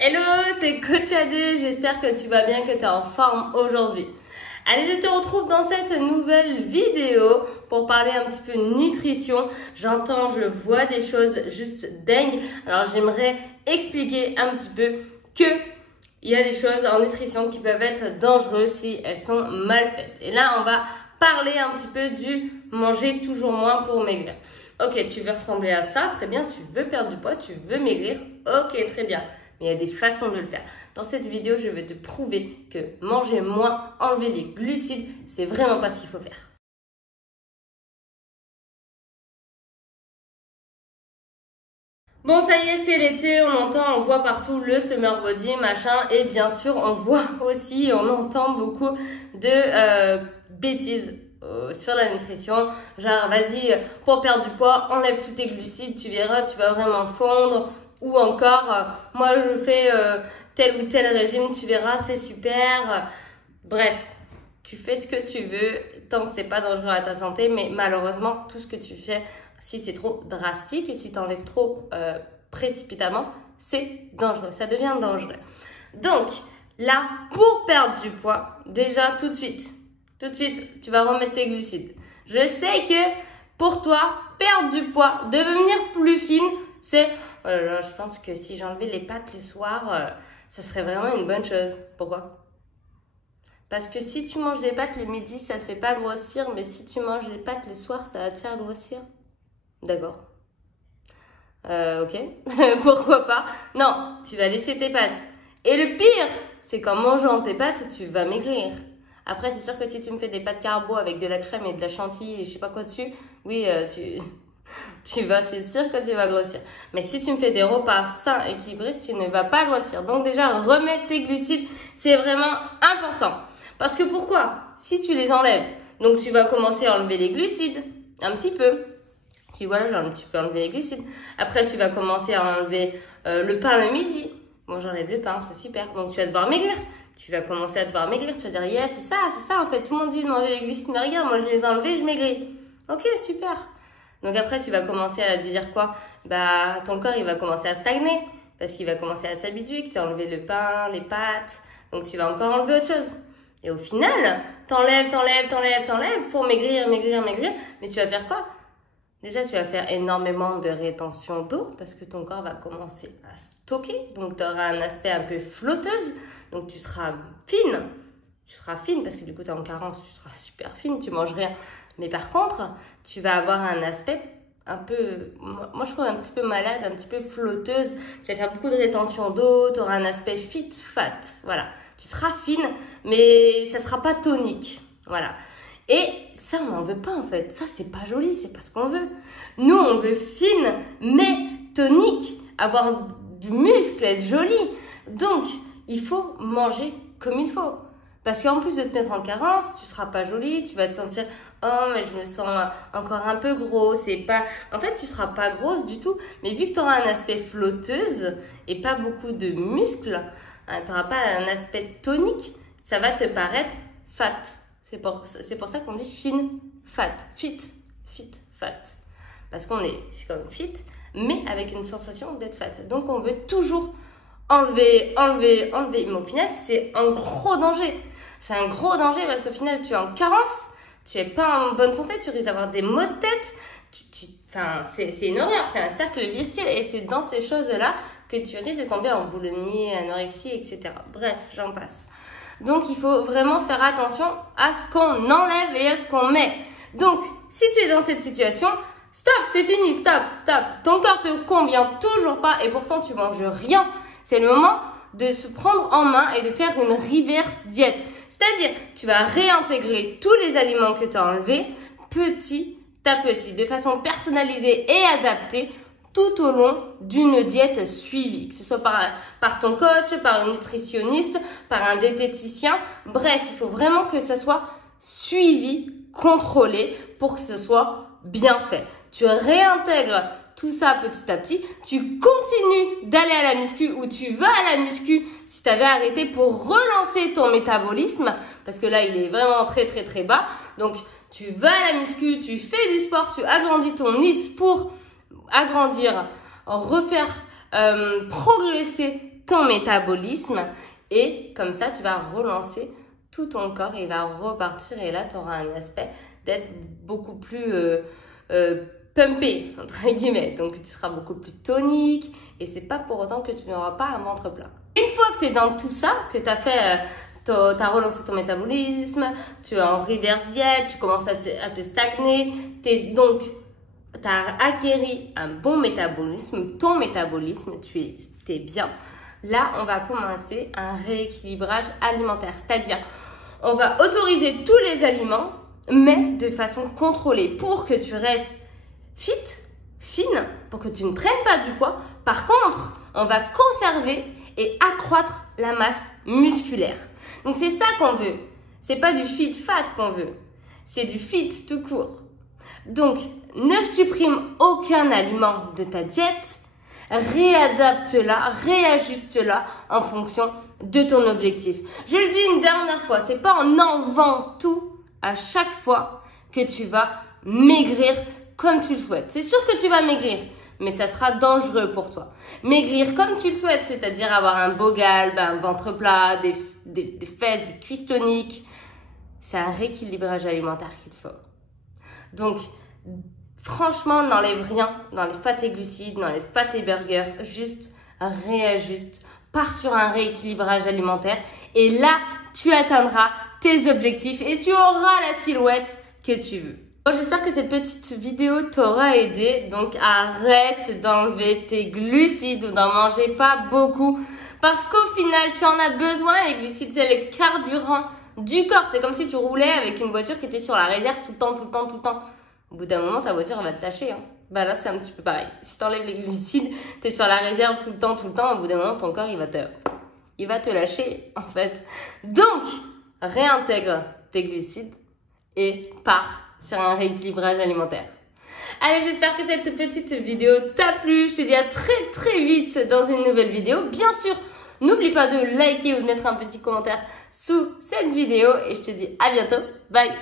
Hello, c'est Coach AD, j'espère que tu vas bien, que tu es en forme aujourd'hui. Allez, je te retrouve dans cette nouvelle vidéo pour parler un petit peu nutrition. J'entends, je vois des choses juste dingues. Alors, j'aimerais expliquer un petit peu que il y a des choses en nutrition qui peuvent être dangereuses si elles sont mal faites. Et là, on va parler un petit peu du manger toujours moins pour maigrir. Ok, tu veux ressembler à ça, très bien, tu veux perdre du poids, tu veux maigrir, ok, très bien. Mais il y a des façons de le faire. Dans cette vidéo, je vais te prouver que manger moins, enlever les glucides, c'est vraiment pas ce qu'il faut faire. Bon, ça y est, c'est l'été, on entend, on voit partout le summer body, machin, et bien sûr, on voit aussi, on entend beaucoup de bêtises sur la nutrition. Genre, vas-y, pour perdre du poids, enlève tous tes glucides, tu verras, tu vas vraiment fondre. Ou encore, moi je fais tel ou tel régime, tu verras, c'est super. Bref, tu fais ce que tu veux tant que c'est pas dangereux à ta santé. Mais malheureusement, tout ce que tu fais, si c'est trop drastique et si tu enlèves trop précipitamment, c'est dangereux. Ça devient dangereux. Donc, là, pour perdre du poids, déjà tout de suite, tu vas remettre tes glucides. Je sais que pour toi, perdre du poids, devenir plus fine, c'est... Oh là là, je pense que si j'enlevais les pâtes le soir, ça serait vraiment une bonne chose. Pourquoi? Parce que si tu manges des pâtes le midi, ça ne te fait pas grossir, mais si tu manges les pâtes le soir, ça va te faire grossir. D'accord. Ok. Pourquoi pas? Non, tu vas laisser tes pâtes. Et le pire, c'est qu'en mangeant tes pâtes, tu vas maigrir. Après, c'est sûr que si tu me fais des pâtes carbo avec de la crème et de la chantilly et je sais pas quoi dessus, oui, c'est sûr que tu vas grossir. Mais si tu me fais des repas sains, équilibrés, tu ne vas pas grossir. Donc déjà, remettre tes glucides, c'est vraiment important. Parce que pourquoi? Si tu les enlèves, donc tu vas commencer à enlever les glucides, un petit peu. Tu vois, là, j'ai un petit peu enlevé les glucides. Après, tu vas commencer à enlever le pain le midi. Bon, j'enlève le pain, c'est super. Donc, tu vas devoir maigrir. Tu vas commencer à devoir maigrir. Tu vas dire, yes, c'est ça, en fait. Tout le monde dit de manger les glucides, mais regarde, moi, je les ai enlevés, je maigris. Ok, super. Donc après, tu vas commencer à te dire quoi? Bah, ton corps, il va commencer à stagner parce qu'il va commencer à s'habituer que tu as enlevé le pain, les pâtes. Donc, tu vas encore enlever autre chose. Et au final, t'enlèves pour maigrir. Mais tu vas faire quoi? Déjà, tu vas faire énormément de rétention d'eau parce que ton corps va commencer à stocker. Donc, tu auras un aspect un peu flotteuse. Donc, tu seras fine. Tu seras fine parce que du coup, tu es en carence, tu seras super fine, tu manges rien. Mais par contre, tu vas avoir un aspect un peu, moi je trouve un petit peu malade, un petit peu flotteuse. Tu vas faire beaucoup de rétention d'eau, tu auras un aspect fit fat. Voilà, tu seras fine, mais ça sera pas tonique. Voilà. Et ça, on n'en veut pas en fait. Ça, c'est pas joli, c'est pas ce qu'on veut. Nous, on veut fine, mais tonique, avoir du muscle, être jolie. Donc, il faut manger comme il faut. Parce qu'en plus de te mettre en carence, tu seras pas jolie, tu vas te sentir « Oh, mais je me sens encore un peu grosse. » Et pas... En fait, tu seras pas grosse du tout. Mais vu que tu auras un aspect flotteuse et pas beaucoup de muscles, tu n'auras pas un aspect tonique, ça va te paraître fat. C'est pour ça qu'on dit fine, fat, fit, fat. Parce qu'on est comme fit, mais avec une sensation d'être fat. Donc, on veut toujours enlever. Mais au final, c'est un gros danger. C'est un gros danger parce qu'au final, tu es en carence, tu n'es pas en bonne santé, tu risques d'avoir des maux de tête. Enfin, c'est une horreur, c'est un cercle vicieux et c'est dans ces choses-là que tu risques de tomber en boulimie, anorexie, etc. Bref, j'en passe. Donc, il faut vraiment faire attention à ce qu'on enlève et à ce qu'on met. Donc, si tu es dans cette situation, stop, c'est fini, stop. Ton corps te convient toujours pas et pourtant tu manges rien. C'est le moment de se prendre en main et de faire une reverse diète. C'est-à-dire, tu vas réintégrer tous les aliments que tu as enlevés petit à petit, de façon personnalisée et adaptée tout au long d'une diète suivie. Que ce soit par ton coach, par un nutritionniste, par un diététicien. Bref, il faut vraiment que ça soit suivi, contrôlé pour que ce soit bien fait. Tu réintègres tout ça petit à petit, tu continues d'aller à la muscu ou tu vas à la muscu si tu avais arrêté pour relancer ton métabolisme parce que là il est vraiment très bas. Donc tu vas à la muscu, tu fais du sport, tu agrandis ton NIT pour agrandir, refaire progresser ton métabolisme et comme ça, tu vas relancer tout ton corps et il va repartir et là, tu auras un aspect d'être beaucoup plus pumpé, entre guillemets. Donc, tu seras beaucoup plus tonique et c'est pas pour autant que tu n'auras pas un ventre plat. Une fois que tu es dans tout ça, que tu as fait... tu as relancé ton métabolisme, tu es en reverse diet, tu commences à te stagner, donc tu as acquéri un bon métabolisme, ton métabolisme, tu es bien. Là, on va commencer un rééquilibrage alimentaire, c'est-à-dire on va autoriser tous les aliments, mais de façon contrôlée pour que tu restes fine, pour que tu ne prennes pas du poids. Par contre, on va conserver et accroître la masse musculaire. Donc, c'est ça qu'on veut. C'est pas du fit fat qu'on veut. C'est du fit tout court. Donc, ne supprime aucun aliment de ta diète. Réadapte-la, réajuste-la en fonction de ton objectif. Je le dis une dernière fois, c'est pas en enlevant tout à chaque fois que tu vas maigrir comme tu le souhaites. C'est sûr que tu vas maigrir, mais ça sera dangereux pour toi. Maigrir comme tu le souhaites, c'est-à-dire avoir un beau galbe, un ventre plat, des fesses, des cuisses toniques, c'est un rééquilibrage alimentaire qu'il te faut. Donc, franchement, n'enlève rien, n'enlève pas tes glucides, n'enlève pas tes burgers, juste réajuste, pars sur un rééquilibrage alimentaire et là, tu atteindras tes objectifs et tu auras la silhouette que tu veux. Bon, j'espère que cette petite vidéo t'aura aidé, donc arrête d'enlever tes glucides ou d'en manger pas beaucoup parce qu'au final, tu en as besoin, les glucides, c'est le carburant du corps. C'est comme si tu roulais avec une voiture qui était sur la réserve tout le temps. Au bout d'un moment, ta voiture, elle va te lâcher. Hein. Bah là, c'est un petit peu pareil. Si tu enlèves les glucides, tu es sur la réserve tout le temps. Au bout d'un moment, ton corps, il va te lâcher, en fait. Donc, réintègre tes glucides et pars sur un rééquilibrage alimentaire. Allez, j'espère que cette petite vidéo t'a plu. Je te dis à très vite dans une nouvelle vidéo. Bien sûr, n'oublie pas de liker ou de mettre un petit commentaire sous cette vidéo. Et je te dis à bientôt. Bye!